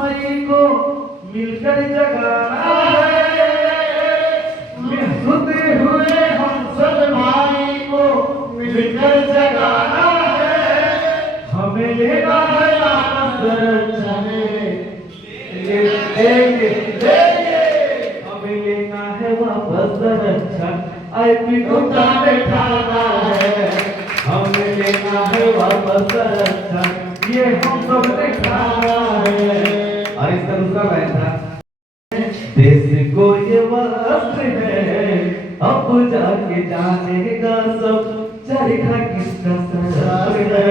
भाई को मिलकर जगाना है, सोते हुए हम सब भाई को मिलकर जगाना है। हमें लेना है वापस हमें लेना है वापस आईपी को बैठाना है। हमें लेना है वापस ये हम सब ने खाना है। और इसका दूसरा लाइन था, देश को ये वस्त्र है अब जाके जानेगा सब चरखा किसका सर है।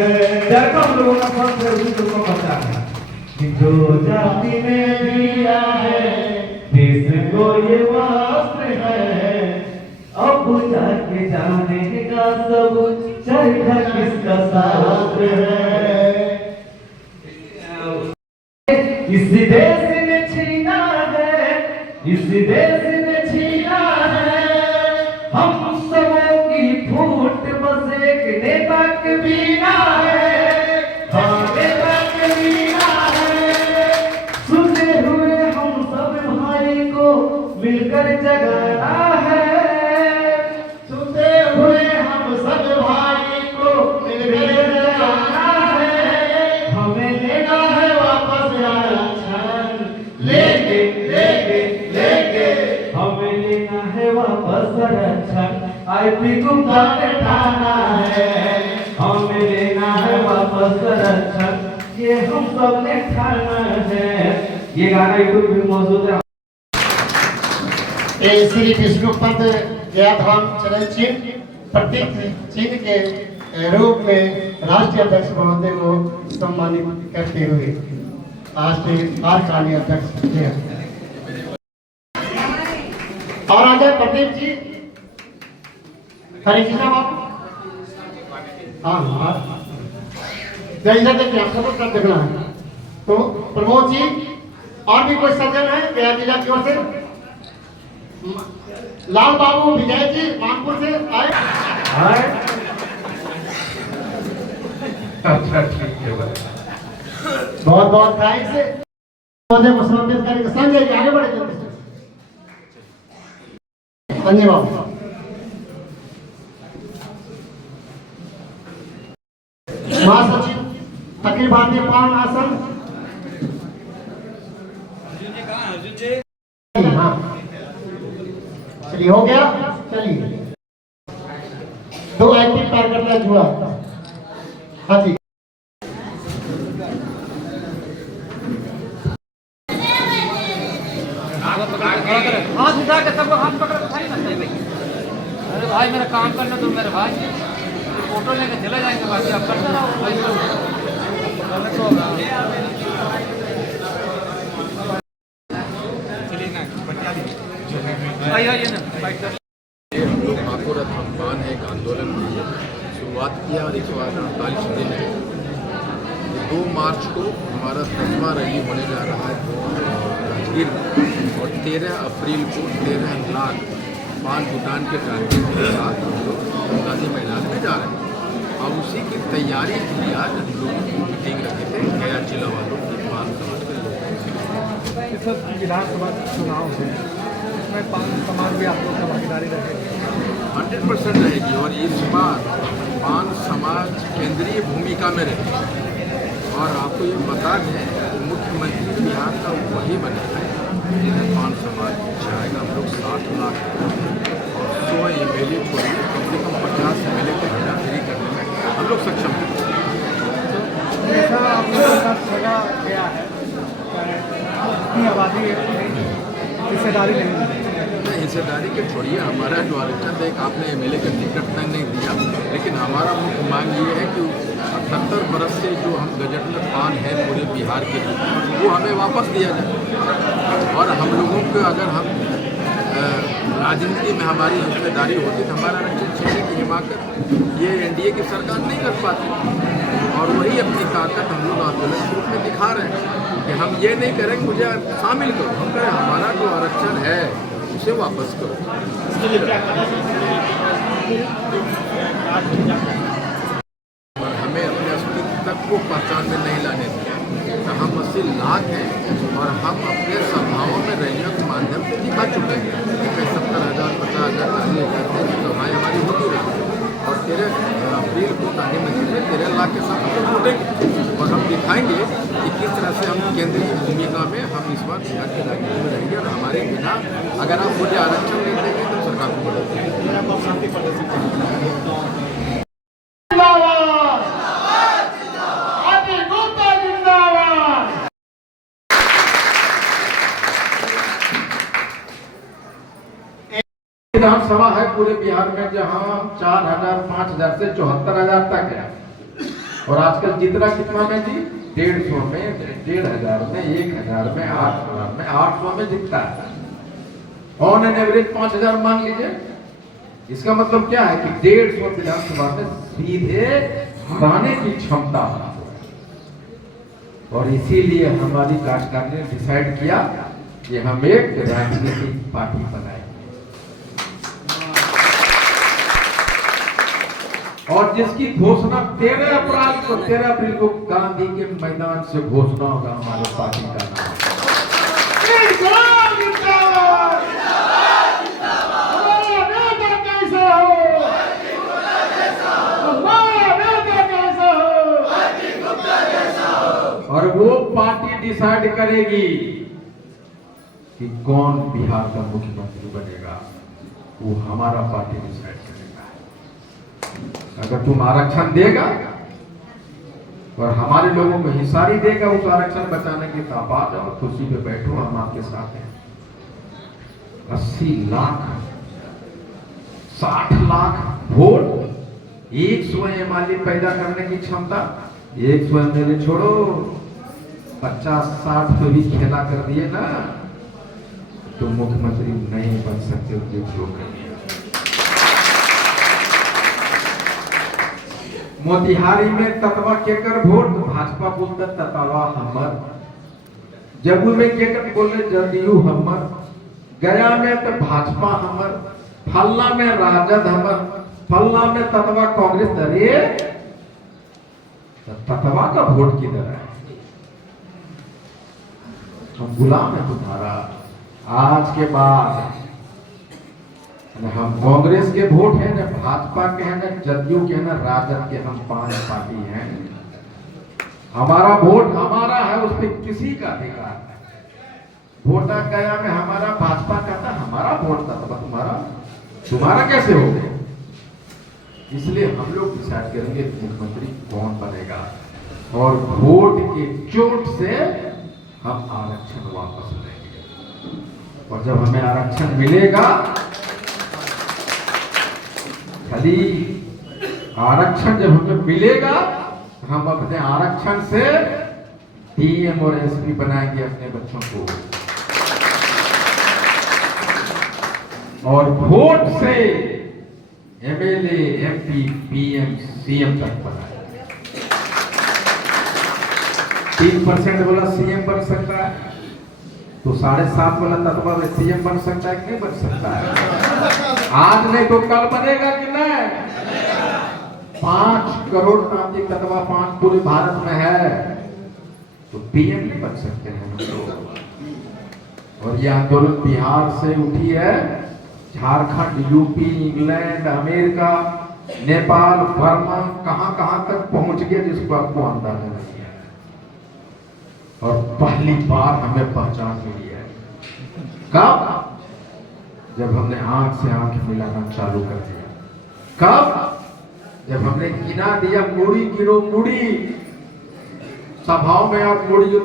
चरखा हम लोगों का फर्ज है, उसी को पता है कि जो जाति ने दिया है देश को ये वस्त्र है अब जाके जानेगा सब चरखा किसका शास्त्र है। इस देश ने छीना है, इस देश ने छीना है हम सबों की फूट, बस एक नेता के बिना है, हाँ नेता के बिना है। सुने हुए हम सब भाई को मिलकर जगाना है, सुने हुए हम सब भाई को मिलकर जगाना है। हमें लेना है वापस लेके लेके लेके हमें लेना है वापस संरक्षण आईपी को बैठाना है। हमें लेना है वापस संरक्षण ये हम सब ने खाना है। ये गाना यूट्यूब पे मौजूद है। श्री विष्णुपद जयधाम चरण चिन्ह प्रतीक चिन्ह के रूप में राष्ट्रीय अध्यक्ष महोदय को सम्मानित करते हुए राष्ट्रीय कार्यकारिणी अध्यक्ष जी और आगे प्रदीप जी, हरे कृष्णा बाबू। हाँ हाँ इधर देखिए, आप सबको कब देखना है। तो प्रमोद जी और भी कोई सज्जन है गया जिला की ओर से, लाल बाबू विजय जी मानपुर से आए। अच्छा ठीक है भाई, बहुत बहुत थैंक्स। महोदय को सम्मानित करेंगे। संजय जी आगे बढ़े जल्दी से। संजय बाबू महासचिव अखिल भारतीय पावन आसन। हाँ चलिए हो गया, चलिए 2 एक्टिव कार्यकर्ता जुड़ा। हाँ जी हाथ उठा के सबको हाथ पकड़ के ना भाई। अरे भाई मेरा काम करना दो मेरे भाई, फोटो लेके चले जाएंगे बाकी आप करते रहो भाई। हम लोग माकोरत अफगान है एक आंदोलन की शुरुआत किया और 148 दिन है। 2 मार्च को हमारा 10वां रैली होने जा रहा है राजगीर में और 13 अप्रैल को 13 लाख पान भूटान के टारगेट के साथ हम लोग गांधी मैदान में जा रहे हैं। और उसी की तैयारी के लिए आज हम लोग मीटिंग रखे थे गया जिला वालों की पान समाज के लोग। विधानसभा चुनाव है, इसमें पान समाज भी आप लोग का भागीदारी रहेगी? 100% रहेगी और इस बार पान समाज केंद्रीय भूमिका में रहेगी। और आपको ये बता दें मुख्यमंत्री बिहार का वही बनेगा जिन्हें पान समाज चाहेगा। हम लोग 60 लाख और 100 MLA को कम से कम 50 MLA के हेराफेरी करने में हम लोग सक्षम हैं। ऐसा आप लोगों का सजा गया है, इतनी आबादी हिस्सेदारी नहीं, हिस्सेदारी के छोड़िए, हमारा जो आरक्षण एक आपने MLA का टिकट तक नहीं दिया, लेकिन हमारा मुख्य मांग ये है कि 78 बरस से जो हम गजट में पान है पूरे बिहार के लिए वो हमें वापस दिया जाए। और हम लोगों को अगर हम राजनीति में हमारी हिस्सेदारी होती तो हमारा आरक्षण छीनने की हिमाकत ये NDA की सरकार नहीं कर पाती। और वही अपनी ताकत हम लोग आंदोलन के रूप में दिखा रहे हैं कि हम ये नहीं करें मुझे शामिल करो, हम करें हमारा जो आरक्षण है उसे वापस करो। और हमें अपने अस्तित्व तक को पहचान में नहीं लाने दिया तो हम 80 लाख हैं और हम अपने सभाओं में रैलियों के माध्यम से दिखा चुके हैं कि 70,000 50,000 40,000 की सभाएँ हमारी होती रही और 13 अप्रैल को गांधी मंदिर में 13 लाख के साथ हम जुटेंगे और हम दिखाएंगे कि किस तरह से हम केंद्रीय भूमिका में हम इस बार बिहार की राजनीति में रहेंगे और हमारे बिना अगर आप मुझे आरक्षण नहीं देंगे तो सरकार को बढ़ेगी। विधानसभा है पूरे बिहार में जहां 4,000 5,000 से 74,000 तक है और आजकल जितना कितना में जी 150 में 1,500 में 1,000 में 8,000 में 800 में जितता है ऑन एन एवरेज 5,000 मान लीजिए। इसका मतलब क्या है कि 150 विधानसभा में सीधे हराने की क्षमता और इसीलिए हमारी कार्यकारिणी ने डिसाइड किया कि हम एक राजनीतिक पार्टी बनाए और जिसकी घोषणा 13 अप्रैल को गांधी के मैदान से घोषणा होगा हमारे पार्टी का नाम। और वो पार्टी डिसाइड करेगी कि कौन बिहार का मुख्यमंत्री बनेगा, वो हमारा पार्टी डिसाइड करेगा। अगर तुम आरक्षण देगा और हमारे लोगों को हिस्सारी देगा उस आरक्षण बचाने की तो आप आ जाओ, कुर्सी पे बैठो, हम आपके साथ हैं। 80 लाख 60 लाख वोट, 100 एमएलए पैदा करने की क्षमता, 100 एमएलए छोड़ो 50-60 पे भी खेला कर दिए ना तो मुख्यमंत्री नहीं बन सकते। मोतिहारी में ततवा केकर वोट, भाजपा बोलते ततवा हमर, जम्मू में केकर बोले जदयू हमर, गया में तो भाजपा हमर, फल्ला में राजद हमर, फल्ला में ततवा कांग्रेस। अरे ततवा का वोट किधर है? हम गुलाम है तुम्हारा। आज के बाद हम कांग्रेस के वोट है ना, भाजपा के हैं ना, जदयू के हैं ना, राजद के, हम 5 पार्टी हैं। हमारा वोट हमारा है, उस पर किसी का अधिकार नहीं। वोटा गया में हमारा, भाजपा कहता हमारा वोट था, तुम्हारा कैसे हो गया? इसलिए हम लोग डिसाइड करेंगे मुख्यमंत्री कौन बनेगा और वोट के चोट से हम आरक्षण वापस लेंगे और जब हमें आरक्षण मिलेगा, खाली आरक्षण जब हमें मिलेगा हम अपने आरक्षण से डीएम और एसपी बनाएंगे अपने बच्चों को और वोट से एमएलए एमपी पीएम सीएम तक बनाएंगे। 3% वाला सीएम बन सकता है तो 7.5 वाला तत्वा सीएम बन सकता है कि नहीं बन सकता है? आज नहीं तो कल बनेगा कि नहीं? 5 करोड़ नागरिक तत्वा 5 पूरे भारत में है तो पीएम नहीं बन सकते हैं हम लोग। और यह आंदोलन बिहार से उठी है, Jharkhand, UP, England, America, Nepal, Burma, कहां कहां तक पहुंच गए जिसको आपको अंदाजा नहीं है। और पहली बार हमें पहचान मिली है कब? जब हमने आंख से आंख मिलाना चालू कर दिया। कब? जब हमने गिना दिया, मुड़ी गिरो मुड़ी, सभाओं में आप मुड़ियो,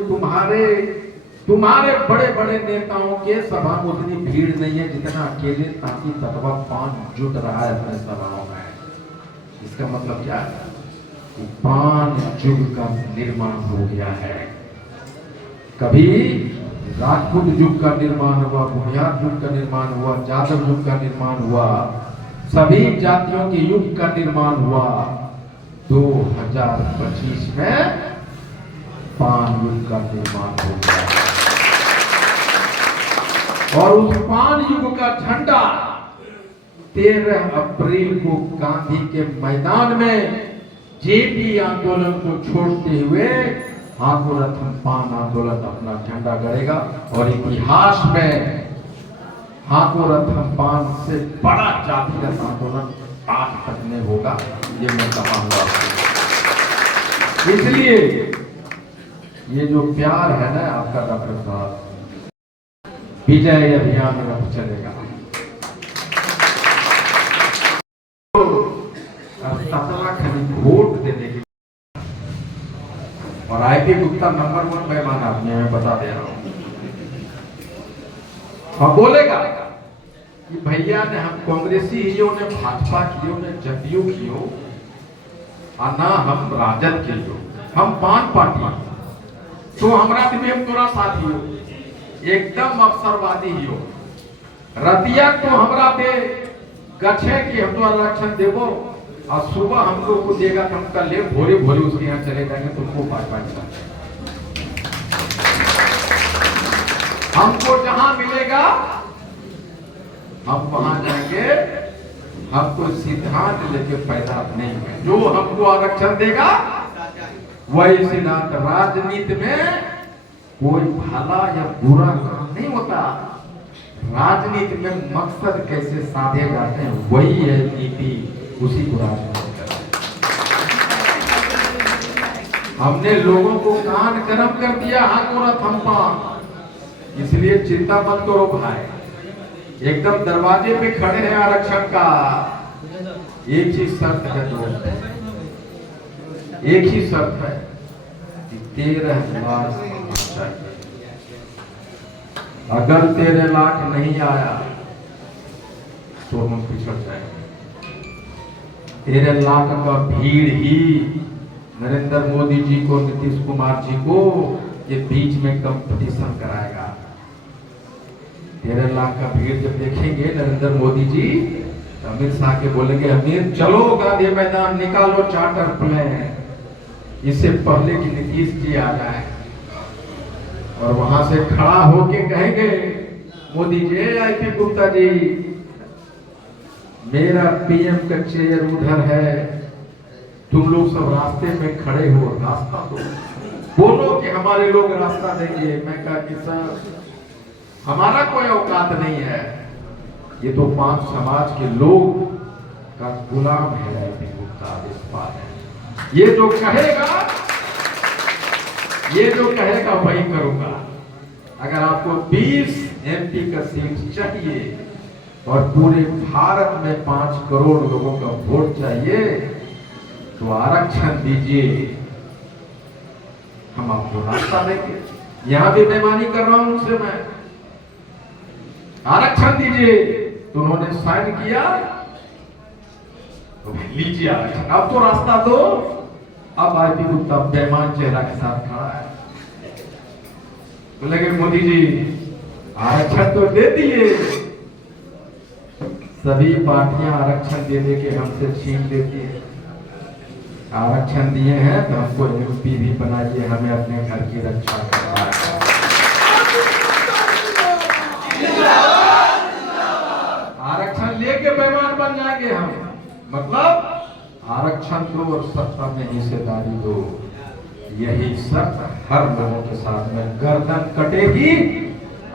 तुम्हारे बड़े बड़े नेताओं के सभा में उतनी भीड़ नहीं है जितना अकेले ताकि तत्वा 5 जुट रहा है अपने सभाओं में। इसका मतलब क्या है कि 5 युग का निर्माण हो गया है। कभी राजपूत युग का निर्माण हुआ, भूमिहार युग का निर्माण हुआ, जादव युग का निर्माण हुआ, सभी जातियों के युग का निर्माण हुआ। 2025 में 5 युग का निर्माण हो गया और उस 5 युग का झंडा 13 अप्रैल को गांधी के मैदान में जेपी आंदोलन को छोड़ते हुए हाथोरथ हम पान आंदोलन अपना झंडा गड़ेगा और इतिहास में हाथोरथ हम पान से बड़ा जातिगत आंदोलन आज तक में होगा, ये मैं कहूँगा। इसलिए ये जो प्यार है ना आपका डॉक्टर साहब, विजय अभियान रथ चलेगा। 17 खरीद वोट देने की, और आईपी गुप्ता नंबर 1 मेहमान आदमी है, मैं बता दे रहा हूं। और बोलेगा कि भैया ने हम कांग्रेसी हियो ने भाजपा कियो ने जदयू कियो और ना हम राजद के हो, हम 5 पार्टी तो हमरा में तोरा साथी हो, एकदम अवसरवादी हो। रतिया तो हमरा दे गछे कि हम तो इलेक्शन देवो और सुबह हम लोग को देगा तो हम कल ले भोरे भोरे उसके यहाँ चले जाएंगे, तुमको 5-5 हमको जहां मिलेगा हम वहां जाएंगे। हमको सिद्धांत लेके पैदा नहीं है, जो हमको आरक्षण देगा वही सिद्धांत। राजनीति में कोई भला या बुरा काम नहीं होता, राजनीति में मकसद कैसे साधे जाते हैं वही है नीति, उसी को राजनीति करते हैं। हमने लोगों को कान गरम कर दिया हाथोरथ हम पान, इसलिए चिंता मत करो भाई, एकदम दरवाजे पे खड़े हैं आरक्षण का। एक ही शर्त है दोस्त, एक ही शर्त है कि 13 लाख चाहिए। अगर 13 लाख नहीं आया तो हम पिछड़ जाएंगे। 13 लाख का भीड़ ही नरेंद्र मोदी जी को, नीतीश कुमार जी को ये बीच में कंपटीशन कराएगा। 13 लाख का भीड़ जब देखेंगे नरेंद्र मोदी जी, तो अमित शाह के बोलेंगे अमित चलो गांधी मैदान, निकालो चार्टर प्लेन, इससे पहले कि नीतीश जी आ जाए। और वहां से खड़ा होके कहेंगे मोदी जी, आईपी गुप्ता जी, मेरा पीएम का चेयर उधर है, तुम लोग सब रास्ते में खड़े हो, रास्ता दो, बोलो कि हमारे लोग रास्ता देंगे। मैं कहा कि सर हमारा कोई औकात नहीं है, ये तो 5 समाज के लोग का गुलाम है आईपी गुप्ता। इस बात है, ये जो कहेगा वही करूंगा। अगर आपको 20 एमपी का सीट चाहिए और पूरे भारत में 5 करोड़ लोगों का वोट चाहिए तो आरक्षण दीजिए, हम आपको रास्ता देंगे। यहां भी बेईमानी कर रहा हूं उनसे मैं, आरक्षण दीजिए तो उन्होंने साइन किया, तो लीजिए आरक्षण, अब तो रास्ता दो। अब आईपी गुप्ता बेईमान चेहरा के साथ खड़ा है, बोलेंगे मोदी जी आरक्षण तो दे दिए, सभी पार्टियां आरक्षण दे के हमसे छीन लेती है। आरक्षण दिए हैं तो हमको एमपी भी बनाइए, हमें अपने घर की रक्षा करना है। आरक्षण लेके बेईमान बन जाएंगे हम, मतलब आरक्षण दो और सत्ता में हिस्सेदारी दो, यही शर्त हर लोगों के साथ में। गर्दन कटेगी,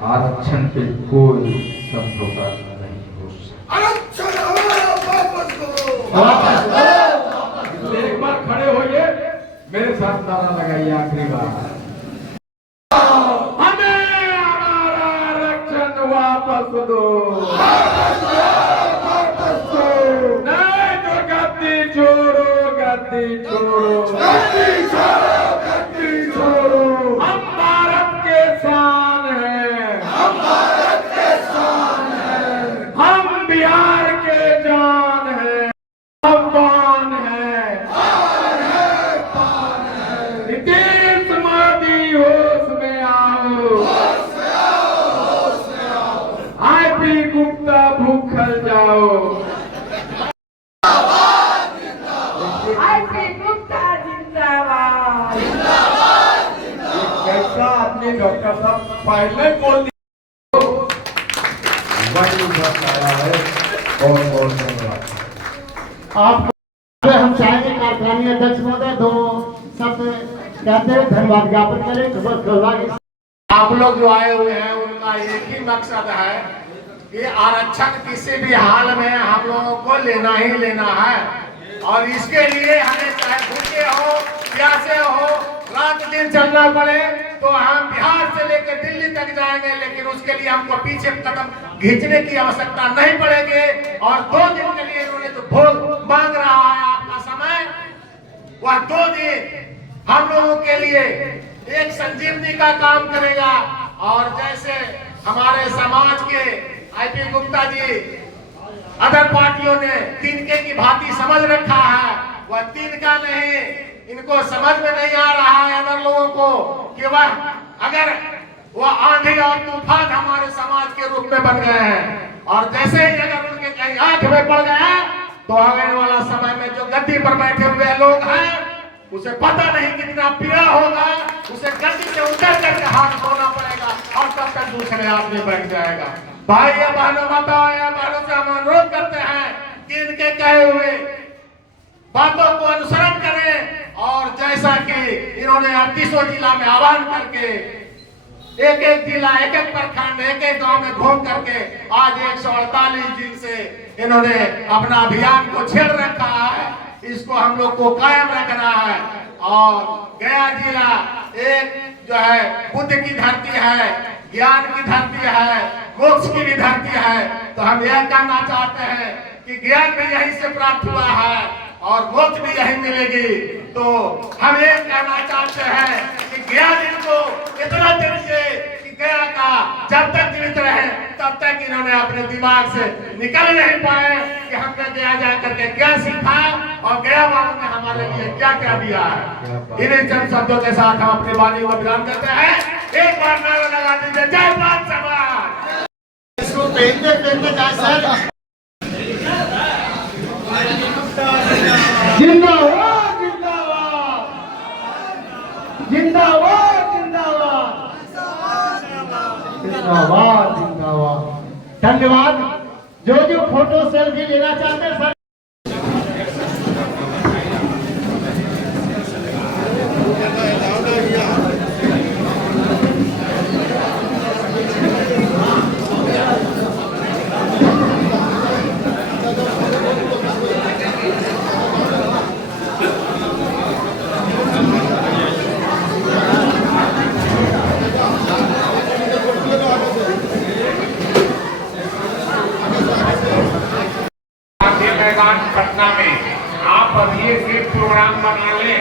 आरक्षण पे कोई समझौता नहीं हो सकता। एक बार खड़े होइए, मेरे साथ नारा लगाइए आखिरी बार, हमें हमारा आरक्षण वापस दो, नहीं तो गद्दी छोड़ो, गद्दी छोड़ो, गद्दी छोड़ो। हम भारत के शान हैं, हम बिहार के जान हैं, हम पान हैं। नीतीश मोदी होश में आओ, आईपी गुप्ता भूखल जाओ। आईपी गुप्ता जिंदाबाद, कैसा आदमी डॉक्टर साहब पहले बोल दिया, वही बताया है। बहुत बहुत धन्यवाद। आप हम चाहेंगे कारखानी अध्यक्ष महोदय 2 शब्द कहते हैं धन्यवाद ज्ञापन करें तो बस दुर्भाग्य आप लोग जो आए हुए हैं उनका एक ही मकसद है कि आरक्षण किसी भी हाल में हम लोगों को लेना ही लेना है और इसके लिए हमें चाहे भूखे हो प्यासे हो रात दिन चलना पड़े तो हम बिहार से लेकर दिल्ली तक जाएंगे, लेकिन उसके लिए हमको पीछे कदम खींचने की आवश्यकता नहीं पड़ेगी। और 2 दिन के लिए इन्होंने जो भोग मांग रहा है आपका समय, वह 2 दिन हम लोगों के लिए एक संजीवनी का काम करेगा। और जैसे हमारे समाज के आईपी गुप्ता जी अदर पार्टियों ने तिनके की भांति समझ रखा है, वह तिनका नहीं, इनको समझ में नहीं आ रहा है अदर लोगों को कि वह अगर वह आंधी और तूफान हमारे समाज के रूप में बन गए हैं और जैसे ही अगर उनके कहीं आंख में पड़ गया तो आने वाला समय में जो गद्दी पर बैठे हुए लोग हैं उसे पता नहीं कितना पीड़ा होगा, उसे गद्दी से उतर करके हाथ धोना पड़ेगा और तब तक दूसरे आदमी बैठ जाएगा। भाई या बहनों माताओं या बहनों से हम अनुरोध करते हैं कि इनके कहे हुए बातों को अनुसरण करें और जैसा कि इन्होंने 38 जिला में आह्वान करके एक जिला एक प्रखंड एक गांव में घूम करके आज 148 दिन से इन्होंने अपना अभियान को छेड़ रखा है, इसको हम लोग को कायम रखना है। और गया जिला एक जो है बुद्ध की धरती है, ज्ञान की धरती है, मोक्ष की भी धरती है, तो हम यह कहना चाहते हैं कि ज्ञान भी यहीं से प्राप्त हुआ है और मोक्ष भी यहीं मिलेगी। तो हम ये कहना चाहते हैं कि ज्ञान इनको इतना दीजिए कि गया का जब तक जीवित रहे तब तक इन्होंने अपने दिमाग से निकल नहीं पाए कि हमने गया जा करके क्या सीखा और गया वालों ने हमारे लिए क्या क्या दिया है। इन्हीं चंद शब्दों के साथ हम अपनी वाणी को विराम देते हैं। एक बार नारा लगा दीजिए, जय भारत समाज। इसको पहनते जाए सर। जिंदाबाद जिंदाबाद जिंदाबाद जिंदाबाद जिंदाबाद। धन्यवाद। जो फोटो सेल्फी लेना चाहते हैं सर पटना में आप अभी से प्रोग्राम बना लें।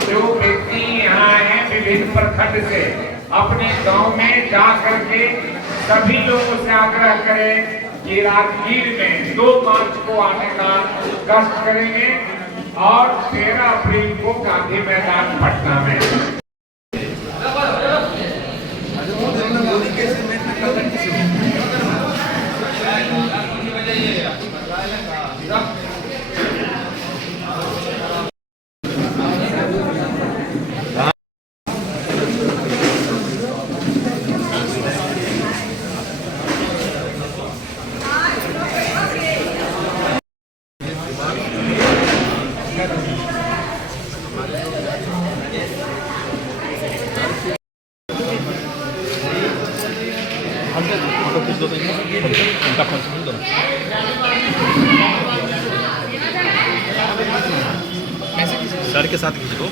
जो व्यक्ति यहाँ है विभिन्न प्रखंड से अपने गांव में जा करके सभी लोगों से आग्रह करें कि राजगीर में 2 मार्च को आने का कष्ट करेंगे और 13 अप्रैल को गांधी मैदान पटना में। सर के साथ खींच दो।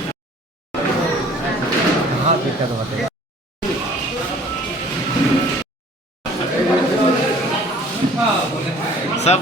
सब